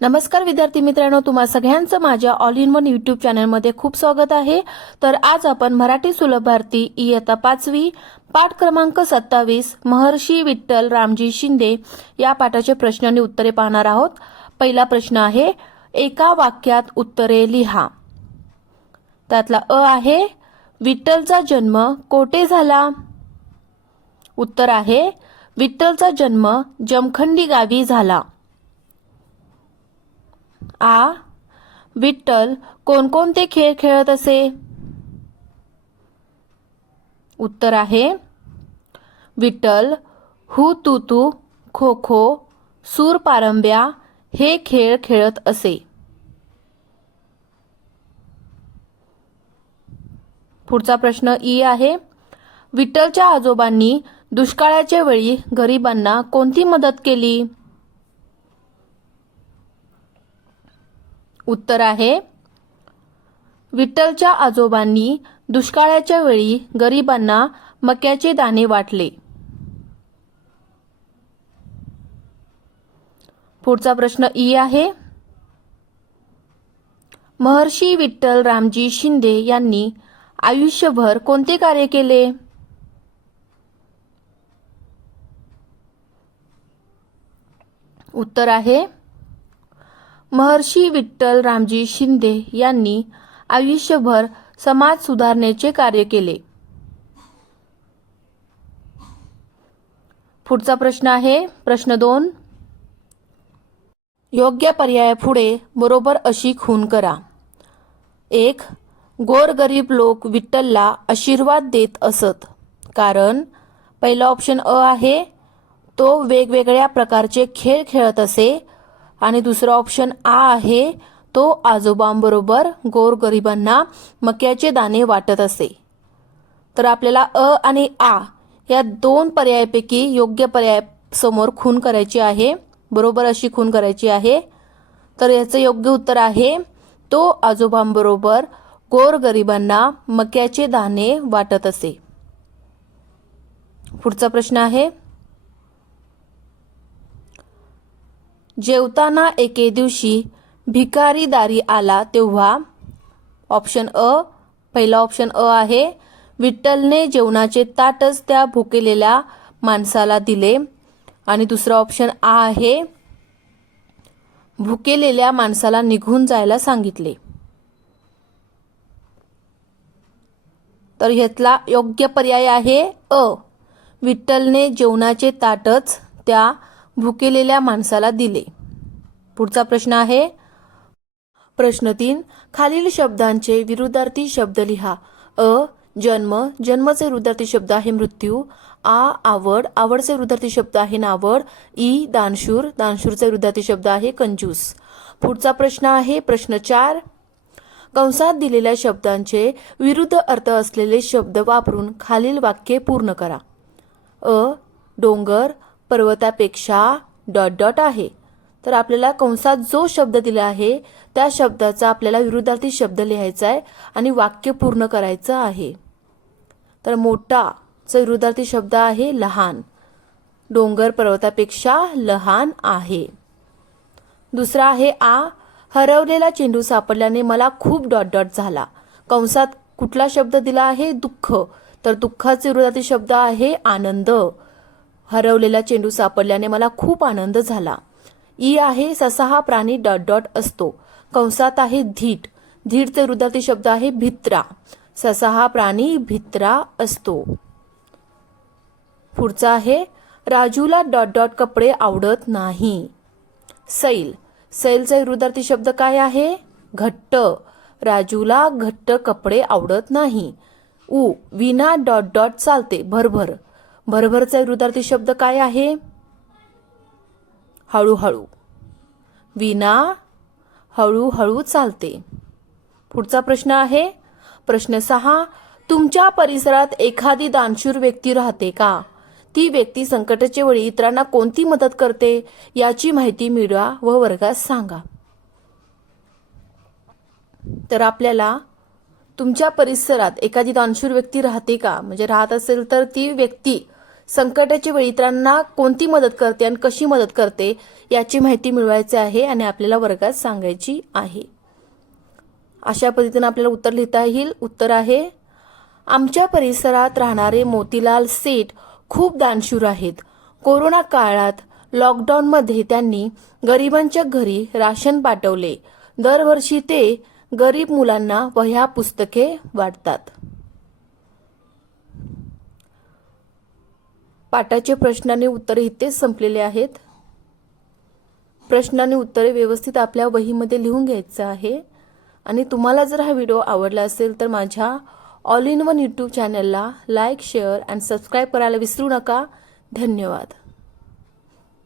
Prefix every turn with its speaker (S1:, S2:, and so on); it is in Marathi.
S1: नमस्कार विद्यार्थी मित्रांनो तुम्हा सगळ्यांचं माझ्या ऑल इन वन युट्यूब चॅनलमध्ये खूप स्वागत आहे. तर आज आपण मराठी सुलभ भारती इयत्ता पाचवी पाठ क्रमांक सत्तावीस महर्षी विठ्ठल रामजी शिंदे या पाठाचे प्रश्न आणि उत्तरे पाहणार आहोत. पहिला प्रश्न आहे एका वाक्यात उत्तरे लिहा. त्यातला अ आहे विठ्ठलचा जन्म कोठे झाला? उत्तर आहे विठ्ठलचा जन्म जमखंडी गावी झाला. आ विठ्ठल कोणकोणते खेळ खेळत असे? उत्तर आहे विठ्ठल हु तू तू खो खो सूर पारंब्या हे खेळ खेळत असे. पुढचा प्रश्न ई आहे विठ्ठलच्या आजोबांनी दुष्काळाच्या वेळी गरिबांना कोणती मदत केली? उत्तर आहे. विठ्ठलच्या आजोबांनी दुष्काळाच्या वेळी गरिबांना मक्याचे दाणे वाटले. पुढचा प्रश्न ई आहे. महर्षी विठ्ठल रामजी शिंदे यांनी आयुष्यभर कोणते कार्य केले? उत्तर आहे. महर्षी विठ्ठल रामजी शिंदे यांनी आयुष्यभर समाज सुधारणेचे कार्य केले. पुढचा प्रश्न आहे. प्रश्न दोन. योग्य पर्यायापुढे बरोबर अशी खून करा. एक गोरगरीब लोक विठ्ठलला आशीर्वाद देत असत. कारण पहिला ऑप्शन अ आहे. तो वेगवेगळ्या प्रकारचे खेळ खेळत असे. आणि दुसरा ऑप्शन आ आहे तो आजोबांबरोबर गोरगरिबांना मक्याचे दाणे वाटत असे. तर आपल्याला अ आणि आ या दोन पर्यायापैकी योग्य पर्याय समोर खून करायची आहे. बरोबर अशी खून करायची आहे. तर याचं योग्य उत्तर आहे तो आजोबांबरोबर गोरगरिबांना मक्याचे दाणे वाटत असे. पुढचा प्रश्न आहे जेवताना एके दिवशी भिकारी दारी आला तेव्हा ऑप्शन अ पहिला ऑप्शन अ आहे विठ्ठलने जेवणाचे ताटच त्या भुकेलेल्या माणसाला दिले. आणि दुसरा ऑप्शन आ आहे भुकेलेल्या माणसाला निघून जायला सांगितले. तर ह्यातला योग्य पर्याय आहे अ विठ्ठलने जेवणाचे ताटच त्या भुकेलेल्या माणसाला दिले. पुढचा प्रश्न आहे. प्रश्न तीन. खालील शब्दांचे विरुद्धार्थी शब्द लिहा. अ जन्म. जन्मचे विरुद्धार्थी शब्द आहे मृत्यू. आ आवड. आवडचे विरुद्धार्थी शब्द आहे नावड. ई दानशूर. दानशूरचे विरुद्धार्थी शब्द आहे कंजूस. पुढचा प्रश्न आहे. प्रश्न चार. कंसात दिलेल्या शब्दांचे विरुद्ध अर्थ असलेले शब्द वापरून खालील वाक्ये पूर्ण करा. अ डोंगर. पर्वतापेक्षा डॉट डॉट आहे. तर आपल्याला कंसात जो शब्द दिला आहे त्या शब्दाचा आपल्याला विरुद्धार्थी शब्द लिहायचा आहे आणि वाक्य पूर्ण करायचं आहे. तर मोठाचा विरुद्धार्थी शब्द आहे लहान. डोंगर पर्वतापेक्षा लहान आहे. दुसरा आहे आ हरवलेला चेंडू सापडल्याने मला खूप डॉट डॉट झाला. कंसात कुठला शब्द दिला आहे? दुःख. तर दुःखाचे विरोधातील शब्द आहे आनंद. हरवलेला चेंडू सापडल्याने मला खूप आनंद झाला. ई आहे ससा हा प्राणी डॉट डॉट असतो. कंसात आहे धीट. धीटचे विरुद्धार्थी शब्द आहे भित्रा. ससा हा प्राणी भित्रा असतो. पुढचा आहे राजूला डॉट डॉट कपडे आवडत नाही. सैल. सैलचा विरुद्धार्थी शब्द काय आहे? घट्ट. राजूला घट्ट कपडे आवडत नाही. उ. विना डॉट डॉट चालते भरभर. भरभरचा विरुद्धार्थी शब्द काय आहे? हळूहळू. विना हळूहळू चालते. पुढचा प्रश्न आहे प्रश्न सहा तुमच्या परिसरात एखादी दानशूर व्यक्ती राहते का? ती व्यक्ती संकटाच्या वेळी इतरांना कोणती मदत करते? याची माहिती मिळवा व वर्गात सांगा. तर आपल्याला तुमच्या परिसरात एखादी दानशूर व्यक्ती राहते का? म्हणजे राहत असेल तर ती व्यक्ती संकटाच्या वेळी इतरांना कोणती मदत करते आणि कशी मदत करते याची माहिती मिळवायची आहे आणि आपल्याला वर्गात सांगायची आहे. अशा पद्धतीनं आपल्याला उत्तर लिहिता येईल. उत्तर आहे आमच्या परिसरात राहणारे मोतीलाल सेठ खूप दानशूर आहेत. कोरोना काळात लॉकडाऊनमध्ये त्यांनी गरिबांच्या घरी राशन पाठवले. दरवर्षी ते गरीब मुलांना वह्या पुस्तके वाटतात. पाठाचे प्रश्न आणि उत्तरे इथेच संपलेले आहेत. प्रश्न आणि उत्तरे व्यवस्थित आपल्या वहीमध्ये लिहून घ्यायचं आहे. आणि तुम्हाला जर हा व्हिडिओ आवडला असेल तर माझ्या ऑल इन वन यूट्यूब चॅनलला लाईक शेअर अँड सबस्क्राईब करायला विसरू नका. धन्यवाद.